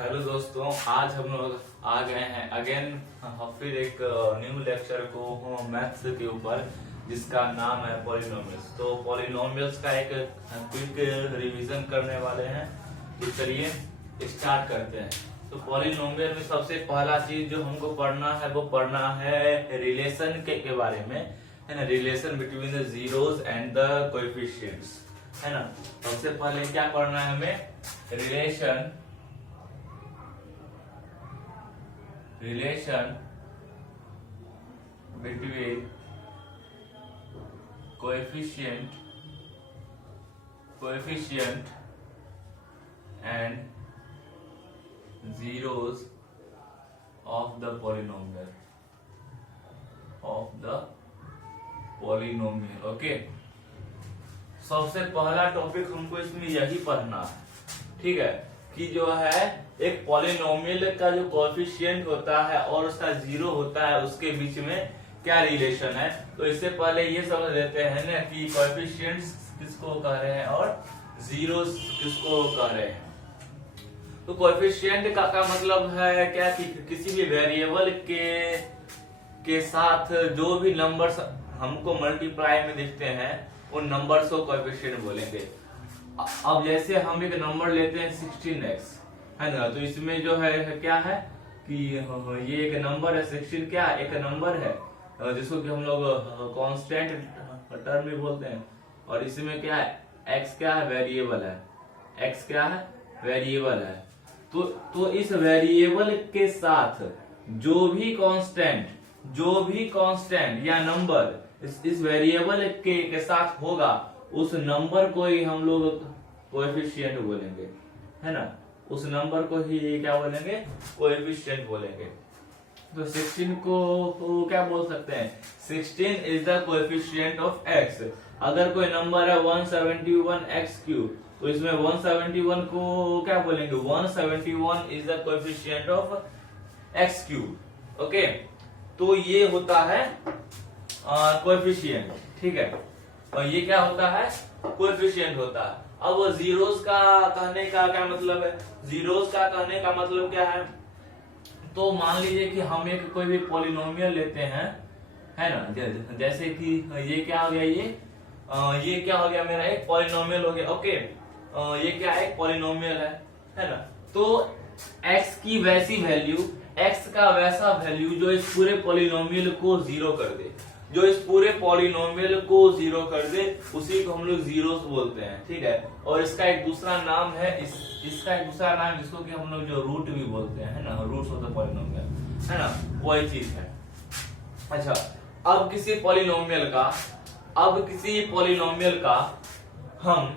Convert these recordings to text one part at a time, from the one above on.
Hello दोस्तों, आज हम लोग आ गए हैं अगेन फिर एक न्यू लेक्चर को मैथ्स के ऊपर, जिसका नाम है पॉलिनोमियल्स। तो पॉलिनोमियल्स का एक क्विक रिवीजन करने वाले हैं। तो चलिए स्टार्ट करते हैं। तो पॉलिनोमियल में सबसे पहला चीज जो हमको पढ़ना है वो पढ़ना है रिलेशन के बारे में, है ना। Relation between the zeros and the coefficients, है ना। सबसे पहले क्या पढ़ना है हमें? Relation between coefficient and zeros of the polynomial okay. सबसे पहला टॉपिक हमको इसमें यही पढ़ना है, ठीक है, कि जो है एक पॉलिनोमियल का जो कोएफिशिएंट होता है और उसका जीरो होता है, उसके बीच में क्या रिलेशन है। तो इससे पहले ये समझ लेते हैं ना कि कोएफिशिएंट्स किसको कह रहे हैं और जीरो किसको कह रहे हैं। तो कोएफिशिएंट का मतलब है क्या कि किसी भी वेरिएबल के साथ जो भी नंबर्स हमको मल्टीप्लाई में दिखते हैं उन नंबर्स को कोएफिशिएंट बोलेंगे। अब जैसे हम एक नंबर लेते हैं 16x, है ना। तो इसमें जो है क्या है कि ये एक नंबर है, 16 क्या एक नंबर है जिसको कि हम लोग कांस्टेंट टर्म में बोलते हैं। और इसमें क्या है, x क्या है, वेरिएबल है। x क्या है, वेरिएबल है। तो इस वेरिएबल के साथ जो भी कांस्टेंट या नंबर इस वेरिएबल के साथ होगा, उस नंबर को ही हम लोग कोएफिशिएंट बोलेंगे, है ना। उस नंबर को ही क्या बोलेंगे, कोएफिशिएंट बोलेंगे। तो 16 को क्या बोल सकते हैं, 16 is the coefficient of x। अगर कोई नंबर है 171x3, तो इसमें 171 को क्या बोलेंगे, 171 is the coefficient of x3। Okay, तो ये होता है कोएफिशिएंट, ठीक है। और ये क्या होता है, कोएफिशिएंट होता है। अब वो जीरोस का कहने का क्या मतलब है, जीरोस का कहने का मतलब क्या है। तो मान लीजिए कि हम एक कोई भी पॉलिनोमियल लेते हैं, है ना। जैसे कि ये क्या हो गया, ये क्या हो गया, मेरा एक पॉलिनोमियल हो गया। ओके, ये क्या है, एक पॉलिनोमियल है ना। तो x की वैसी वैल्यू, x का वैसा वैल्यू जो इस पूरे पॉलिनोमियल को जीरो कर दे, जो इस पूरे पॉलिनोमियल को जीरो कर दे, उसी को हम लोग जीरोस बोलते हैं, ठीक है। और इसका एक दूसरा नाम है, इसका एक दूसरा नाम जिसको कि हम लोग जो रूट भी बोलते हैं, है ना, रूट्स ऑफ द पॉलिनोमियल, है ना, वही चीज है। अच्छा, अब किसी पॉलिनोमियल का हम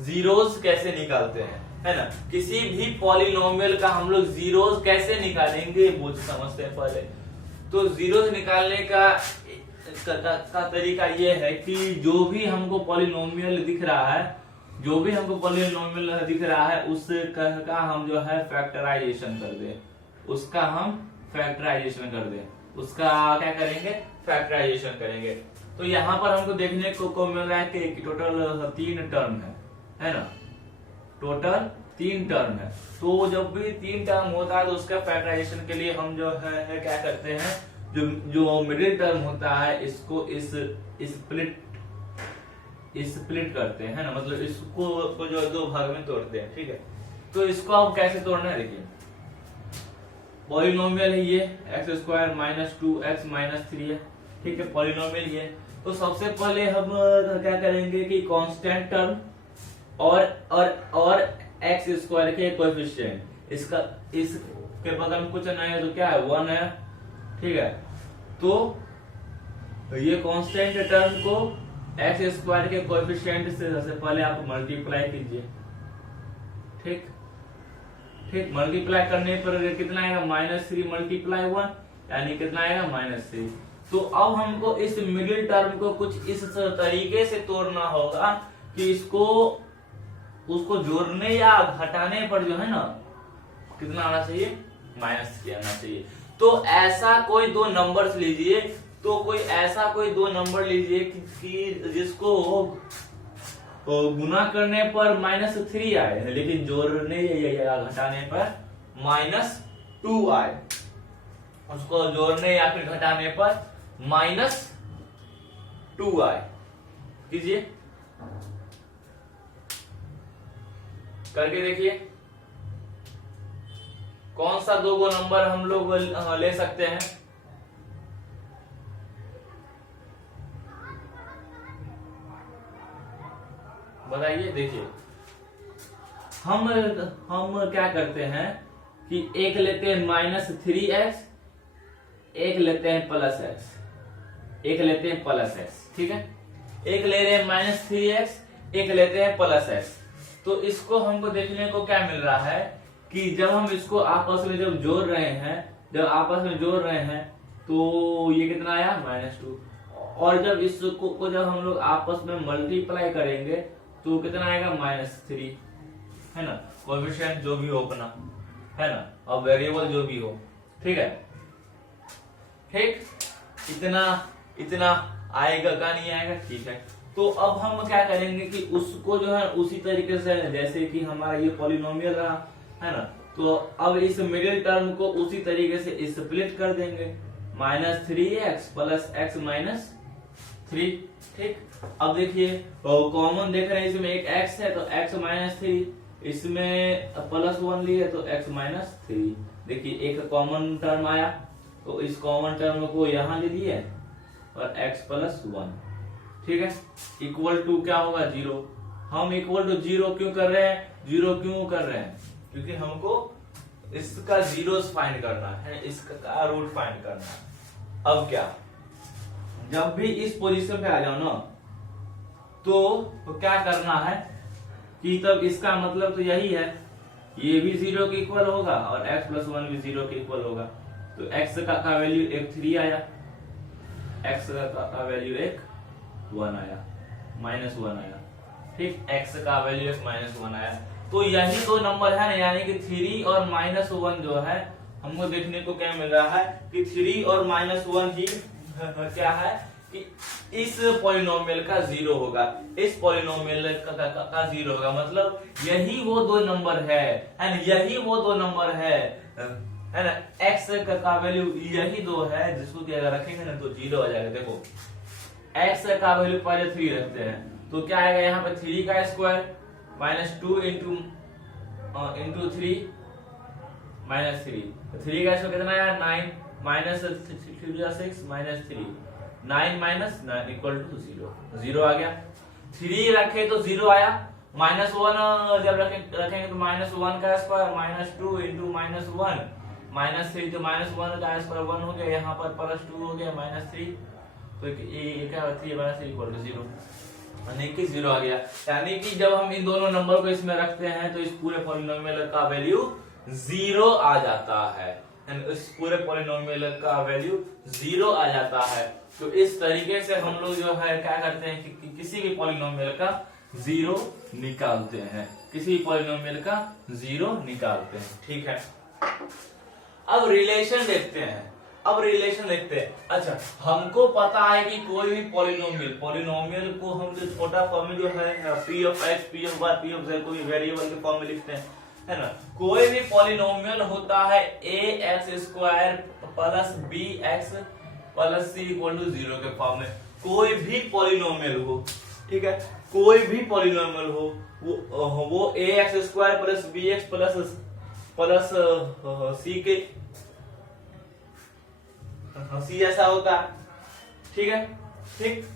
जीरोस कैसे निकालते हैं, है ना। किसी भी पॉलिनोमियल का हम लोग जीरोस कैसे निकालेंगे वो समझते हैं पहले। तो जीरोस निकालने का तरीका ये है कि जो भी हमको पॉलिनोमियल दिख रहा है, उसका हम जो है फैक्टराइजेशन कर दे, उसका क्या करेंगे, फैक्टराइजेशन करेंगे। तो यहाँ पर हमको देखने को मिल रहा है कि टोटल 3 टर्म है ना, टोटल 3 टर्म है। तो जब भी 3 टर्म होता है तो उसका फैक्टराइजेशन के लिए हम जो है क्या करते हैं, जो मिडिल टर्म होता है इसको स्प्लिट करते हैं, है ना। मतलब इसको जो 2 भाग में तोड़ते हैं, ठीक है। तो इसको अब कैसे तोड़ना है, देखिए। पॉलिनोमियल है ये, x² - 2x - 3 है, ठीक है, पॉलिनोमियल ये। तो सबसे पहले हम क्या करेंगे कि कांस्टेंट टर्म और x² के कोएफिशिएंट, इसके बगल में कुछ नहीं है तो क्या है, 1 है, ठीक है। तो ये कांस्टेंट टर्म को x² के कोएफिशिएंट से सबसे पहले आप मल्टीप्लाई कीजिए, ठीक। मल्टीप्लाई करने पर कितना आएगा, -3 × 1, यानी कितना आएगा, -3। तो अब हमको इस मिडिल टर्म को कुछ इस तरीके से तोड़ना होगा कि उसको जोड़ने या घटाने पर जो है ना, कितना आना चाहिए, -3 आना चाहिए। तो ऐसा कोई 2 नंबर्स लीजिए, कि जिसको गुना करने पर -3 आए, लेकिन जोड़ने या घटाने पर -2 आए। उसको जोड़ने या फिर घटाने पर -2 आए। कीजिए, करके देखिए कौन सा दो गो नंबर हम लोग ले सकते हैं। बताइए। देखिए हम क्या करते हैं कि एक लेते हैं -3x, एक लेते हैं +x, एक लेते हैं +x, ठीक है। एक ले रहे हैं -3x, एक लेते हैं +x। तो इसको हमको देखने को क्या मिल रहा है कि जब हम इसको आपस में जब जोड़ रहे हैं, तो ये कितना आया -2। और जब इसको जब हम लोग आपस में मल्टीप्लाई करेंगे तो कितना आएगा -3, है ना। कोएफिशिएंट जो भी हो अपना, है ना, और वेरिएबल जो भी हो, ठीक है। ठीक, इतना आएगा का नहीं आएगा, ठीक है। तो अब हम क्या करेंगे कि उसको जो है उसी तरीके से, जैसे कि हमारा ये पॉलिनोमियल रहा, है ना, तो अब इस मिडिल टर्म को उसी तरीके से स्प्लिट कर देंगे, -3x + x - 3, ठीक। अब देखिए कॉमन देख रहे हैं, इसमें एक x है तो x - 3, इसमें +1 लिए तो x - 3। देखिए एक कॉमन टर्म आया, तो इस कॉमन टर्म को यहां ले लिए और x + 1, ठीक है, इक्वल टू क्या होगा 0। हम इक्वल टू 0 क्यों कर रहे हैं, 0 क्यों कर रहे हैं, क्योंकि हमको इसका जीरोस फाइंड करना है, इसका रूट फाइंड करना है। अब क्या, जब भी इस पोजीशन पे आ जाओ ना, तो क्या करना है कि तब इसका मतलब तो यही है, ये भी 0 के इक्वल होगा और x + 1 भी 0 के इक्वल होगा। तो x का वैल्यू एक 3 आया, x का वैल्यू एक 1 आया, -1 आया, ठीक। x का वैल्यू एक -1 आया। तो यही दो नंबर है ना, यानी कि 3 और -1 जो है हमको देखने को क्या मिल रहा है कि 3 और -1 ही क्या है कि इस पॉलिनोमियल का 0 होगा, इस पॉलिनोमियल का 0 होगा। मतलब यही वो दो नंबर है ना, यही वो दो नंबर है ना। x का वैल्यू यही दो है, जिसको कि अगर रखेंगे ना तो 0 आ जाएगा। देखो x का वैल्यू पहले 3 रखते हैं, तो क्या आएगा यहाँ पे 3 का स्क्वायर -2 इंटू 3 -3, तो 3 का स्क्वायर कितना आया 9, -3 6 -3, 9 - 9 इक्वल टू 0, 0 आ गया। 3 रखे तो 0 आया, -1 जब रखेंगे तो -1 का स्क्वायर -2 इंटू -1 -3, तो -1 का स्क्वायर 1 हो गया, यहाँ पर +2 हो गया -3, तो ये क्या होती है -3 इक्वल टू 0, यानी कि 0 आ गया। यानी कि जब हम इन दोनों नंबर को इसमें रखते हैं तो इस पूरे पॉलिनोमियल का वैल्यू 0 आ जाता है, इस पूरे पॉलिनोमियल का वैल्यू 0 आ जाता है। तो इस तरीके से हम लोग जो है क्या करते हैं कि किसी भी पॉलिनोमियल का 0 निकालते हैं, किसी पॉलिनोमियल का 0 निकालते हैं, ठीक है। अब रिलेशन देखते हैं, अच्छा हमको पता है कि कोई भी पॉलिनोमियल को हम जो छोटा फॉर्म में जो है p of x, p of y, p of z को भी वेरिएबल के फॉर्म में लिखते हैं, है ना। कोई भी पॉलिनोमियल होता है ax² + bx + c = 0 के फॉर्म में। कोई भी पॉलिनोमियल हो, ठीक है, कोई भी पॉलिनोमियल हो, वो ax² + bx + c के सी ऐसा होता है, ठीक है, ठीक।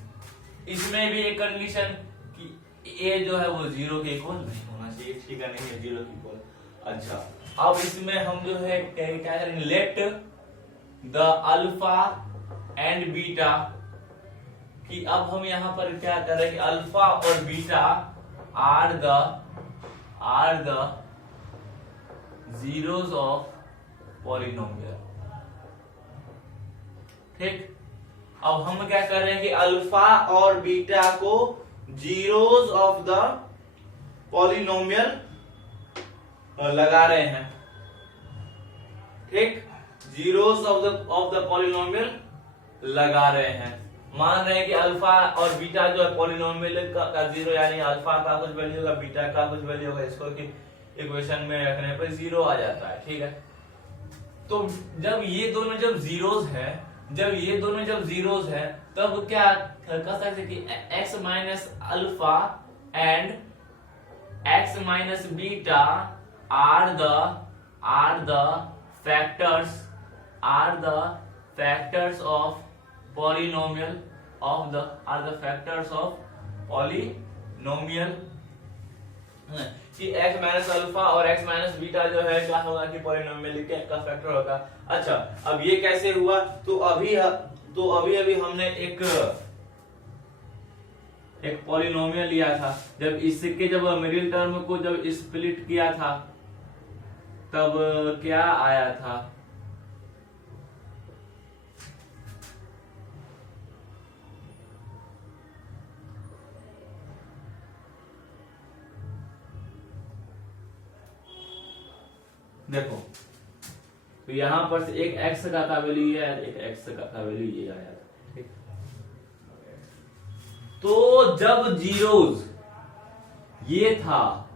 इसमें भी एक कंडीशन कि ए जो है वो 0 के इक्वल नहीं होना चाहिए, ठीक है, नहीं है 0 के इक्वल। अच्छा अब इसमें हम जो है क्या करेंगे, let the alpha and beta, कि अब हम यहाँ पर क्या करें कि अल्फा और beta are the zeros of polynomial, ठीक। अब हम क्या कर रहे हैं कि अल्फा और बीटा को जीरोस ऑफ द पॉलिनोमियल लगा रहे हैं, ठीक, जीरोस ऑफ द पॉलिनोमियल लगा रहे हैं। मान रहे हैं कि अल्फा और बीटा जो है पॉलिनोमियल का जीरो, यानी अल्फा का कुछ वैल्यू होगा, बीटा का कुछ वैल्यू होगा, इसको की इक्वेशन में रखने पर जीरो आ जाता है। ठीक है, तो जब ये दोनों जब जीरोस है, तब क्या कह सकते कि x minus alpha and x minus beta are the factors of polynomial कि x माइनस अल्फा और x माइनस बीटा जो है क्या होगा कि पॉलिनोमियल का फैक्टर होगा। अच्छा, अब ये कैसे हुआ? तो अभी हमने एक पॉलिनोमियल लिया था, जब इसके जब मिडिल टर्म को जब स्प्लिट किया था तब क्या आया था? देखो, तो यहां पर से एक x का वैल्यू ये है, एक x का वैल्यू ये आया था। ठीक, तो जब जीरोस ये था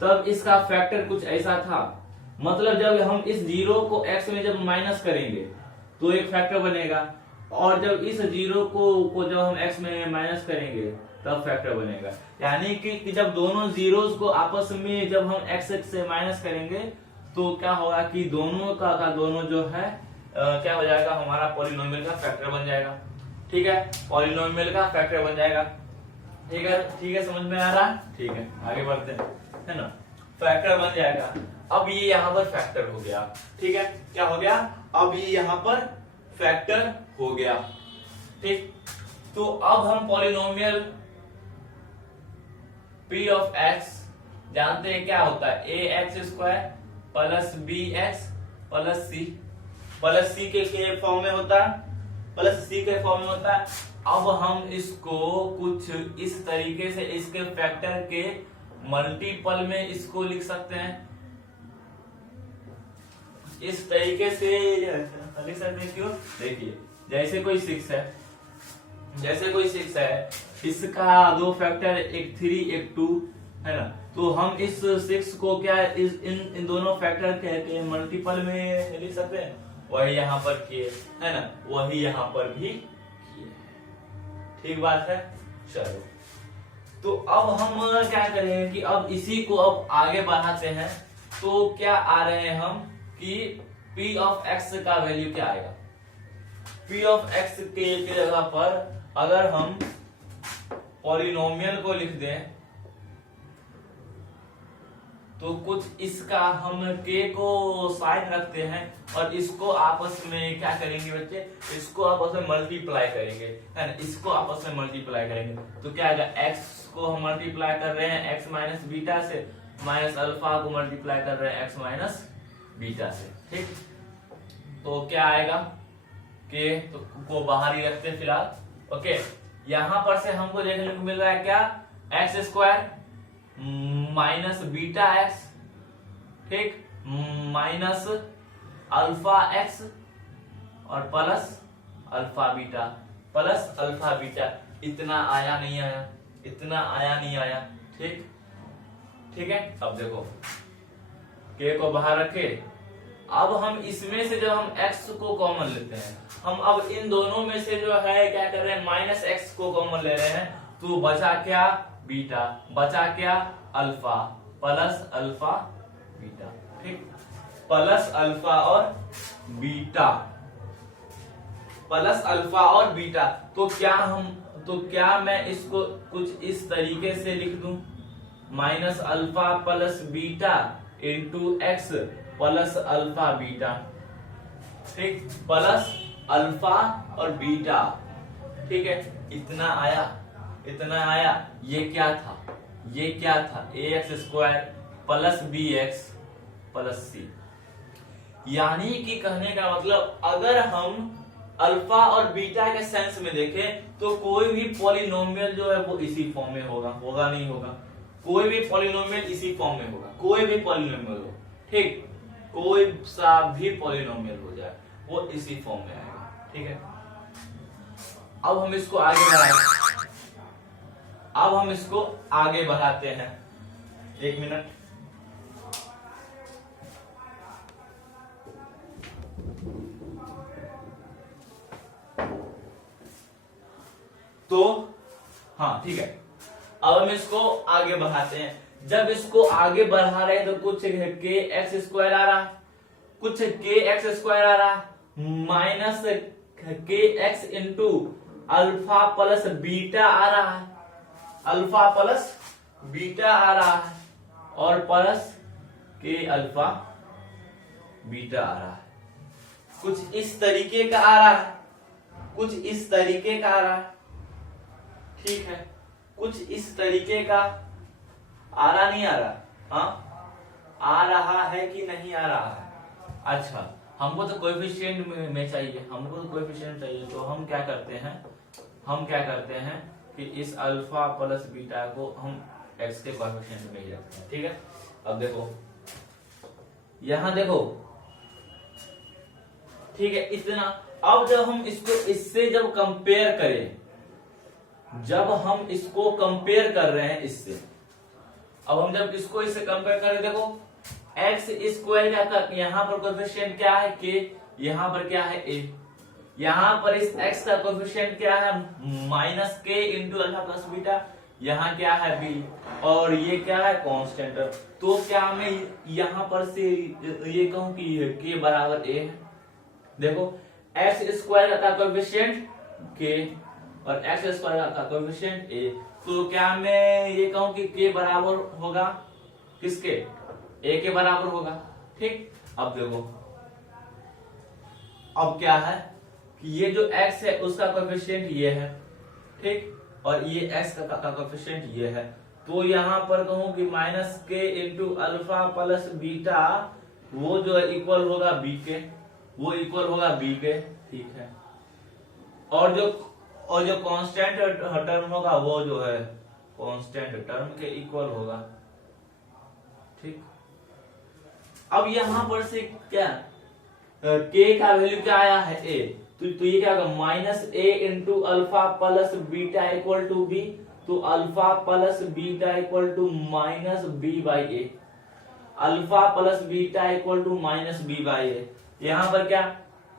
तब इसका फैक्टर कुछ ऐसा था, मतलब जब हम इस जीरो को x में जब माइनस करेंगे तो एक फैक्टर बनेगा, और जब इस जीरो को जब हम x में माइनस करेंगे तब फैक्टर बनेगा। यानी कि जब दोनों जीरोस को आपस में जब हम x से माइनस करेंगे तो क्या होगा कि दोनों का दोनों जो है क्या हो जाएगा, हमारा पॉलिनोमियल का फैक्टर बन जाएगा। ठीक है, पॉलिनोमियल का फैक्टर बन जाएगा। ठीक है, समझ में आ रहा है? ठीक है, आगे बढ़ते हैं, है ना। फैक्टर बन जाएगा। अब ये यहाँ पर फैक्टर हो गया। ठीक है, क्या हो गया? अब ये यहाँ पर फैक्टर हो गया। ठीक, तो अब हम पॉलिनोमियल p ऑफ x जानते हैं क्या होता है, ax square plus bx plus c के फॉर्म में होता है, अब हम इसको कुछ इस तरीके से इसके फैक्टर के मल्टीपल में इसको लिख सकते हैं, इस तरीके से लिख सकते हैं। क्यों? देखिए, जैसे कोई 6 है, इसका दो फैक्टर, एक 3 एक 2 है ना, तो हम इस 6 को क्या इन दोनों फैक्टर के मल्टीपल में लिख सकते हैं। वही यहाँ पर किए, है ना, वही यहाँ पर भी किए। ठीक बात है। चलो, तो अब हम क्या करेंगे कि अब इसी को अब आगे बढ़ाते हैं। तो क्या आ रहे हैं हम कि p ऑफ x का वैल्यू क्या आएगा? p ऑफ x के जगह पर अगर हम पॉलिनोमियल को लिख दें तो कुछ इसका हम k को साइड रखते हैं और इसको आपस में क्या करेंगे बच्चे, इसको आपस में मल्टीप्लाई करेंगे, है ना, इसको आपस में मल्टीप्लाई करेंगे। तो क्या आएगा, x को हम मल्टीप्लाई कर रहे हैं x माइनस बीटा से, माइनस अल्फा को मल्टीप्लाई कर रहे हैं x माइनस बीटा से। ठीक, तो क्या आएगा, k को बाहर ही रखते हैं फिलहाल। ओके, यहां पर से हमको देखने को मिल रहा है क्या, x square minus beta x, ठीक, माइनस अल्फा एक्स और प्लस अल्फा बीटा। इतना आया नहीं आया। ठीक है, अब देखो k को बाहर रखे। अब हम इसमें से जब हम x को कॉमन लेते हैं, हम अब इन दोनों में से जो है क्या कर रहे हैं, माइनस x को कॉमन ले रहे हैं, तो बचा क्या, बीटा, बचा क्या, अल्फा, प्लस अल्फा बीटा। ठीक, प्लस अल्फा और बीटा। तो क्या मैं इसको कुछ इस तरीके से लिख दूं, minus alpha plus beta into x plus alpha beta. ठीक, प्लस अल्फा और बीटा। ठीक है, इतना आया। ये क्या था, ax square plus bx plus c। यानी कि कहने का मतलब, अगर हम अल्फा और बीटा के सेंस में देखें तो कोई भी पॉलिनोमियल जो है वो इसी फॉर्म में होगा नहीं होगा, कोई भी पॉलिनोमियल इसी फॉर्म में होगा, कोई भी पॉलिनोमियल हो, ठीक, कोई सा भी पॉलिनोमियल हो जाए वो इसी फॉर्म में आएगा। ठीक है, अब हम इसको आगे बढ़ाते अब हम इसको आगे बढ़ाते हैं। एक मिनट। तो हाँ ठीक है, अब हम इसको आगे बढ़ाते हैं। जब इसको आगे बढ़ा रहे हैं तो कुछ के एक्स स्क्वायर आ रहा है, कुछ के एक्स स्क्वायर आ रहा है, माइनस के x into alpha plus beta आ रहा है, अल्फा प्लस बीटा आ रहा है, और प्लस के अल्फा बीटा आ रहा है। कुछ इस तरीके का आ रहा है, कुछ इस तरीके का आ रहा है, ठीक है, कुछ इस तरीके का आ रहा नहीं आ रहा, हाँ आ रहा है कि नहीं आ रहा है। अच्छा, हमको तो कोएफिशिएंट में चाहिए, हमको तो कोएफिशिएंट चाहिए, तो हम क्या करते हैं कि इस अल्फा प्लस बीटा को हम एक्स के कोएफिशिएंट में ही रखते हैं, ठीक है। अब देखो यहां देखो, ठीक है, इतना। अब जब हम इसको इससे जब कंपेयर करें, जब हम इसको कंपेयर कर रहे हैं इससे, अब हम जब इसको इससे कंपेयर करें, देखो एक्स स्क्वायर का यहां पर कोएफिशिएंट क्या है के, यहां पर क्या है ए, यहां पर इस एक्स का कोएफिशिएंट क्या है माइनस के इंटू अल्फा प्लस बीटा, यहाँ क्या है बी, और ये क्या है कांस्टेंट। तो क्या मैं यहां पर से ये कहूं कि के बराबर ए है। देखो एक्स स्क्वायर का कोएफिशिएंट के और एक्स स्क्वायर का कोएफिशिएंट ए, तो क्या मैं ये कहूं कि के बराबर होगा किसके, ए के बराबर होगा, ठीक। अब देखो अब क्या है कि ये जो x है उसका कोएफिशिएंट ये है, ठीक, और ये x का कोएफिशिएंट ये है। तो यहां पर कहूं कि माइनस के इंटू अल्फा प्लस बीटा, वो जो है इक्वल होगा b के, वो इक्वल होगा b के, ठीक है। और जो कांस्टेंट टर्म होगा वो जो है कांस्टेंट टर्म के इक्वल होगा, ठीक। अब यहां पर से क्या k का वैल्यू क्या आया है a, तो ये क्या होगा minus a into alpha plus beta equal to b, तो alpha plus beta equal to minus b by a, alpha plus beta equal to minus b by a. यहां पर क्या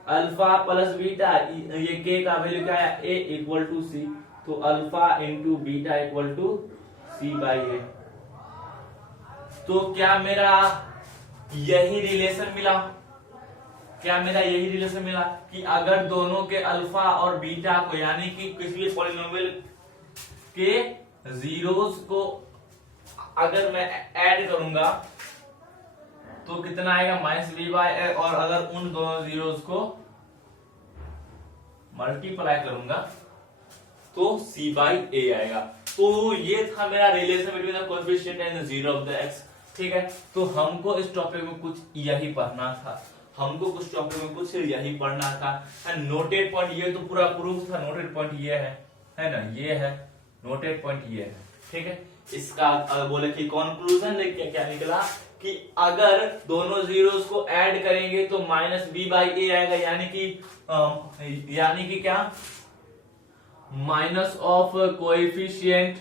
अल्फा प्लस बीटा, ये k का value क्या है a equal to c, तो alpha into beta equal to c by a. तो क्या मेरा यही रिलेशन मिला, क्या मेरा यही रिलेशन मिला कि अगर दोनों के अल्फा और बीटा को, यानी कि किसी भी पॉलिनोमियल के जीरोस को अगर मैं ऐड करूंगा तो कितना आएगा माइनस बी बाई ए, और अगर उन दोनों जीरोस को मल्टीप्लाई करूंगा तो सी बाई ए आएगा। तो ये था मेरा relation between the coefficient and the zero of the x, ठीक है। तो हमको इस टॉपिक में कुछ यही पढ़ना था, हमको कुछ टॉपिक में कुछ यही पढ़ना था। नोटेड पॉइंट ये तो पूरा प्रूफ था, नोटेड पॉइंट ये है ना, ये है नोटेड पॉइंट ये है, ठीक है। इसका बोले कि कंक्लूजन देखिए क्या निकला कि अगर दोनों जीरोस को ऐड करेंगे तो माइनस बी बाई ए आएगा, यानी कि क्या माइनस ऑफ कोएफिशिएंट